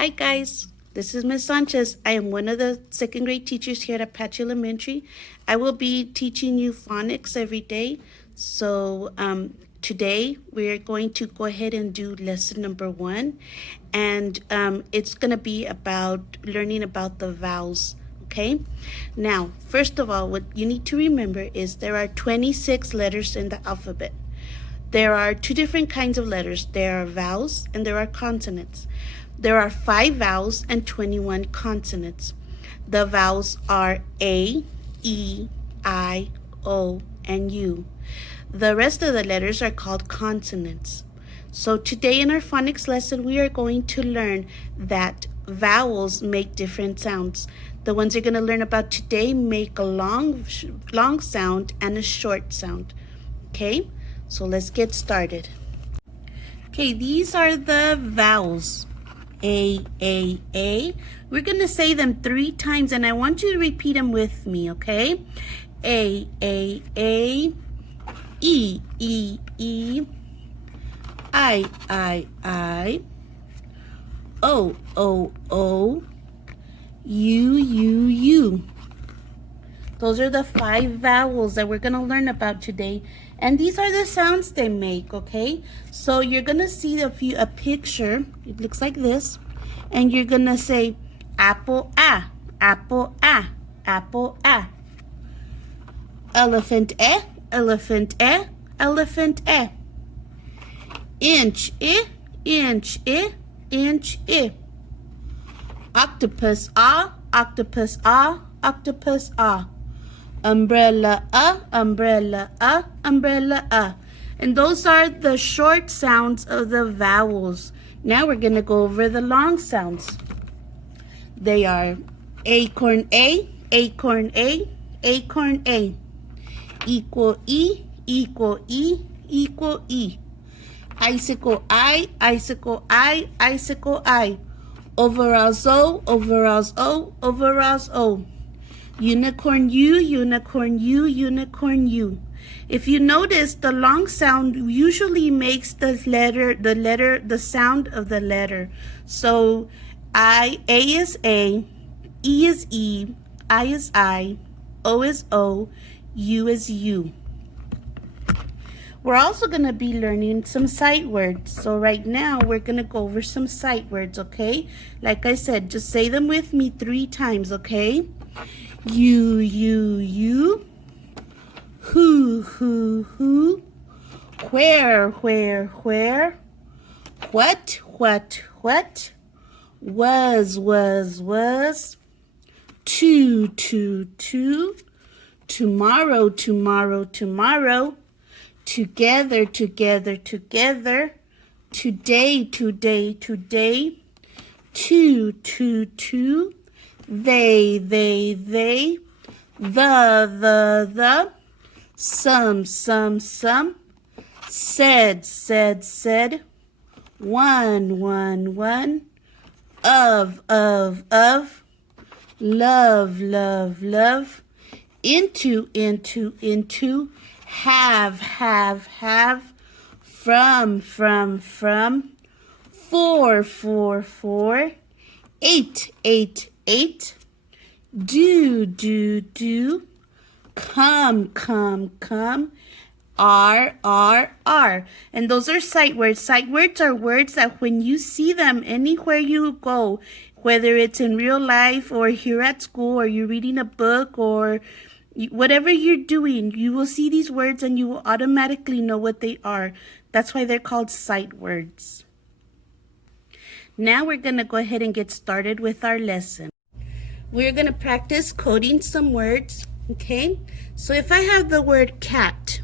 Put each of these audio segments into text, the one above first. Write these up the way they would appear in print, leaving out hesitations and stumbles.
Hi guys, this is Ms. Sanchez. I am one of the second grade teachers here at Apache Elementary. I will be teaching you phonics every day. So today we're going to go ahead and do lesson number 1. And it's going to be about learning about the vowels. Okay, now first of all, what you need to remember is there are 26 letters in the alphabet. There are two different kinds of letters. There are vowels and there are consonants. There are 5 vowels and 21 consonants. The vowels are A, E, I, O, and U. The rest of the letters are called consonants. So today in our phonics lesson, we are going to learn that vowels make different sounds. The ones you're going to learn about today make a long sound and a short sound. Okay, so let's get started. Okay, these are the vowels. A, A, A. We're going to say them 3 times, and I want you to repeat them with me, okay? A, A, A. E, E, E. I. O, O, O. U. Those are the 5 vowels that we're going to learn about today. And these are the sounds they make, okay? So you're going to see a picture. It looks like this. And you're going to say apple, ah, apple, ah, apple, ah. Elephant, eh, elephant, eh, elephant, eh. Inch, inch, inch, Octopus, ah, octopus, ah, octopus, ah. Umbrella, umbrella, umbrella, And those are the short sounds of the vowels. Now we're going to go over the long sounds. They are acorn, A, acorn, A, acorn, A. Equal, E, equal, E, equal, E. Icicle, I, icicle, I, icicle, I. Overalls, O, overalls, O, overalls, O. Unicorn U, unicorn U, unicorn U. If you notice, the long sound usually makes the sound of the letter. So A is A, E is E, I is I, O is O, U is U. We're also going to be learning some sight words. So right now we're going to go over some sight words, okay? Like I said, just say them with me 3 times, okay? You, who, where, what, was, to, tomorrow, together, today, two, they, the, some, said, one, of, love, into, have, from, for, eight, do, come, are. And those are sight words. Sight words are words that when you see them anywhere you go, whether it's in real life or here at school or you're reading a book or whatever you're doing, you will see these words and you will automatically know what they are. That's why they're called sight words. Now we're going to go ahead and get started with our lesson. We're going to practice coding some words, okay? So if I have the word cat,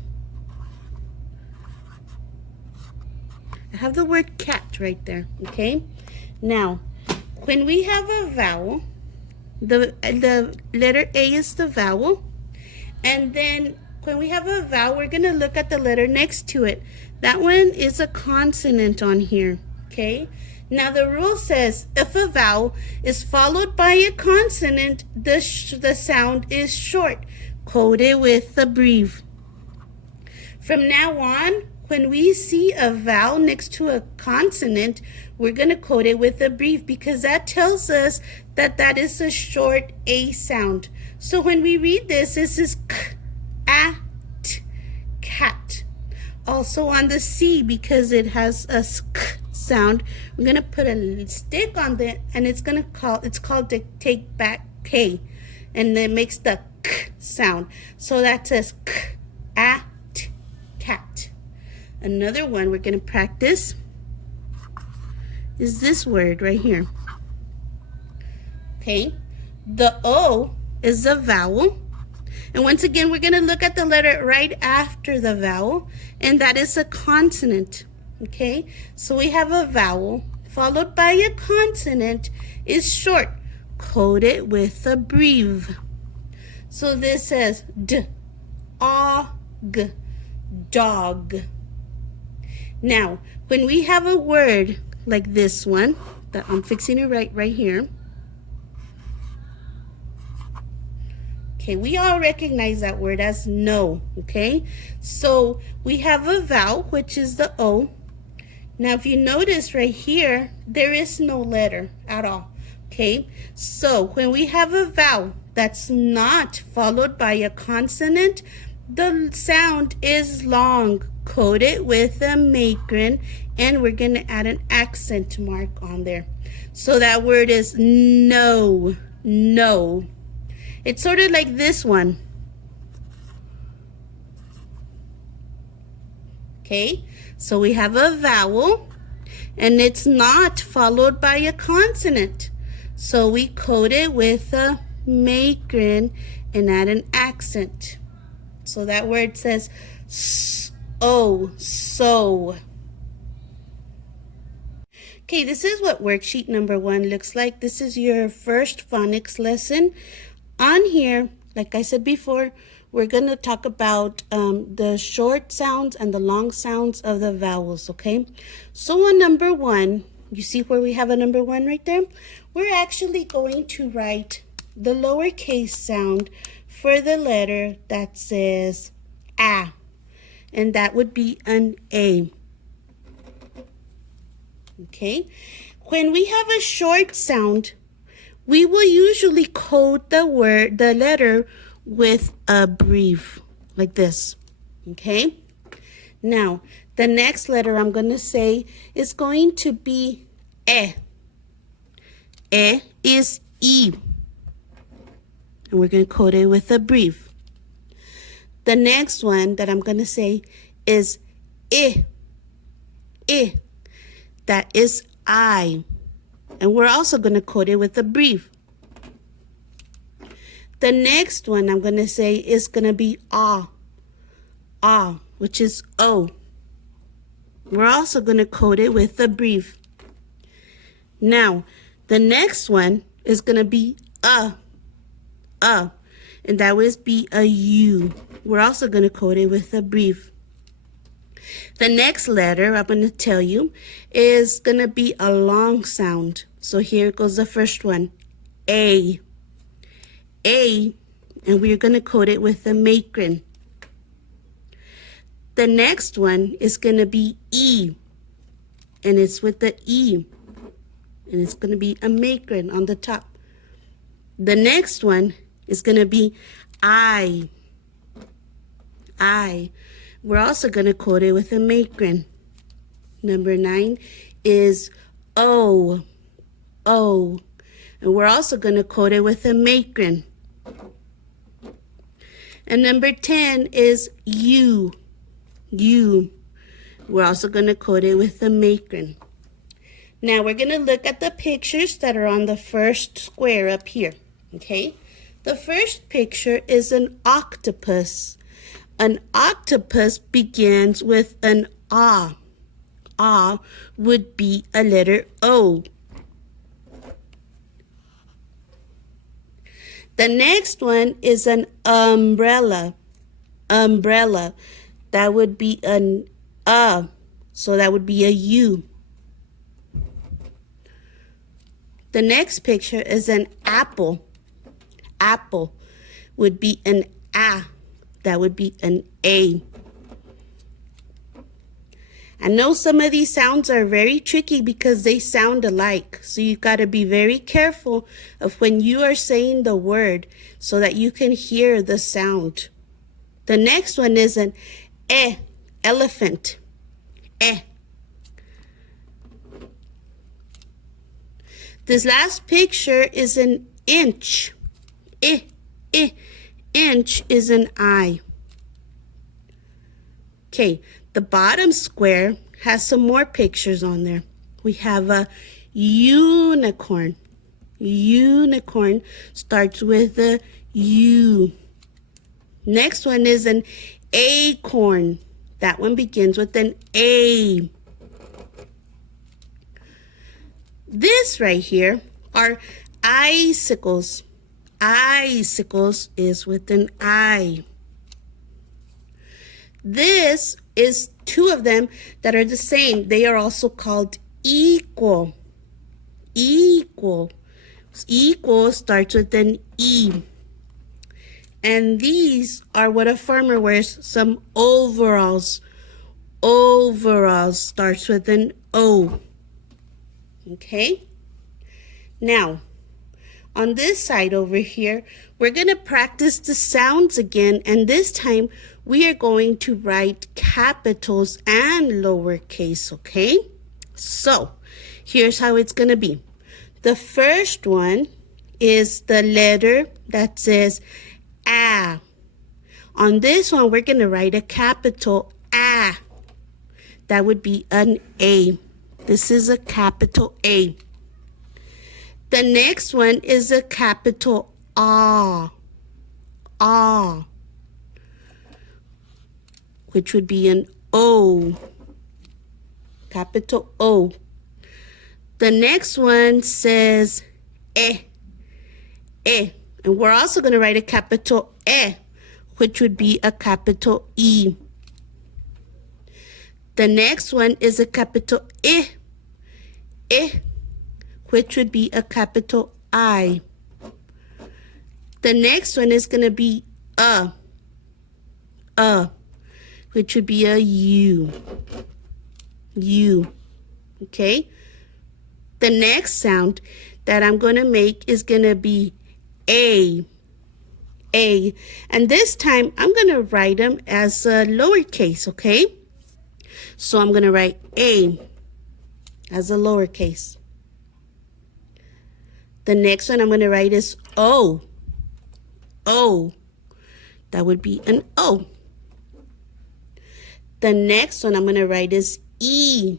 I have the word cat right there, okay? Now, when we have a vowel, the letter A is the vowel, and then when we have a vowel, we're going to look at the letter next to it. That one is a consonant on here, okay? Now the rule says if a vowel is followed by a consonant, the sound is short. Code it with the brief. From now on, when we see a vowel next to a consonant, we're going to code it with a brief because that tells us that that is a short A sound. So when we read this, this is k, a, t, cat. Also on the C, because it has a sk sound, we're going to put a stick on it, and it's called the take back K, and it makes the k sound. So that says k, a, t, cat. Another one we're going to practice is this word right here. Okay, the O is a vowel. And once again, we're going to look at the letter right after the vowel, and that is a consonant. Okay, so we have a vowel followed by a consonant is short. Code it with a brief. So this says d, og, dog. Now, when we have a word like this one, that I'm fixing it right here. Okay, we all recognize that word as no, okay? So we have a vowel, which is the O. Now, if you notice right here, there is no letter at all, okay? So when we have a vowel that's not followed by a consonant, the sound is long. Code it with a macron, and we're going to add an accent mark on there. So that word is no, no. It's sort of like this one. Okay, so we have a vowel, and it's not followed by a consonant. So we code it with a macron and add an accent. So that word says oh, so. Okay, this is what worksheet number 1 looks like. This is your first phonics lesson. On here, like I said before, we're going to talk about the short sounds and the long sounds of the vowels, okay? So on number 1, you see where we have a number 1 right there? We're actually going to write the lowercase sound for the letter that says A, and that would be an A. Okay? When we have a short sound, we will usually code the letter with a brief, like this, okay? Now, the next letter I'm going to say is going to be E. E is E, and we're going to code it with a brief. The next one that I'm going to say is I. I. That is I. And we're also going to code it with a brief. The next one I'm going to say is going to be ah. Ah, which is O. We're also going to code it with a brief. Now, the next one is going to be and that would be a U. We're also going to code it with a brief. The next letter I'm going to tell you is going to be a long sound. So here goes the first one, A. A, and we're going to code it with a macron. The next one is going to be E, and it's with the E, and it's going to be a macron on the top. The next one is going to be I. We're also going to code it with a macron. Number 9 is O. And we're also going to code it with a macron. And number 10 is U. We're also going to code it with a macron. Now we're going to look at the pictures that are on the first square up here. Okay? The first picture is an octopus. An octopus begins with an ah. Ah would be a letter O. The next one is an umbrella. Umbrella. That would be an so that would be a U. The next picture is an apple. Apple would be an A. That would be an A. I know some of these sounds are very tricky because they sound alike. So you got to be very careful of when you are saying the word so that you can hear the sound. The next one is an elephant. This last picture is an inch. Inch is an I. Okay, the bottom square has some more pictures on there. We have a unicorn. Unicorn starts with a U. Next one is an acorn. That one begins with an A. This right here are icicles. Icicles is with an I. This is two of them that are the same. They are also called equal. Equal. Equal starts with an E. And these are what a farmer wears, some overalls. Overalls starts with an O. Okay? Now, on this side over here, we're going to practice the sounds again, and this time we are going to write capitals and lowercase, okay? So, here's how it's going to be. The first one is the letter that says A. On this one, we're going to write a capital A. That would be an A. This is a capital A. The next one is a capital A. A. Which would be an O. Capital O. The next one says E. E. And we're also going to write a capital E, which would be a capital E. The next one is a capital I. I. Which would be a capital I. The next one is going to be which would be a U. U. Okay? The next sound that I'm going to make is going to be A. A. And this time, I'm going to write them as a lowercase, okay? So I'm going to write A as a lowercase. The next one I'm going to write is O. O. That would be an O. The next one I'm going to write is E.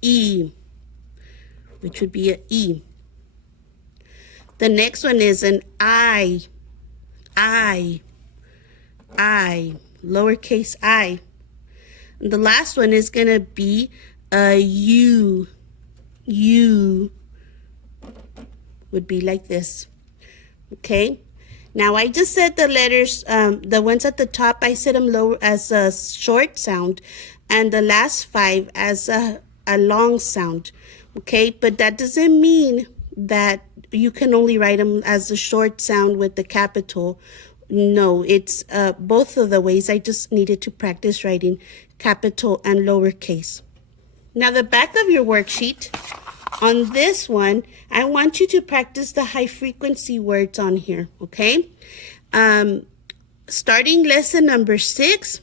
E. Which would be an E. The next one is an I. I. I. Lowercase I. And the last one is going to be a U. U. Would be like this. Okay? Now, I just said the letters, the ones at the top, I said them low as a short sound, and the last 5 as a long sound. Okay? But that doesn't mean that you can only write them as a short sound with the capital. No, it's both of the ways. I just needed to practice writing capital and lowercase. Now, the back of your worksheet, on this one, I want you to practice the high frequency words on here, okay? Starting lesson number 6,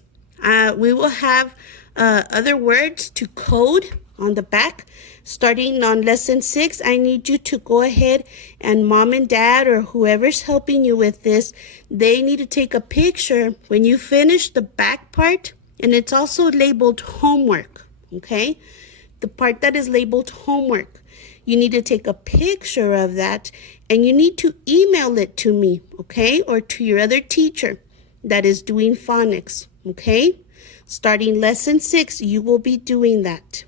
we will have other words to code on the back. Starting on lesson 6, I need you to go ahead and mom and dad or whoever's helping you with this, they need to take a picture when you finish the back part, and it's also labeled homework, okay? The part that is labeled homework. You need to take a picture of that and you need to email it to me, okay? Or to your other teacher that is doing phonics, okay? Starting lesson 6, you will be doing that.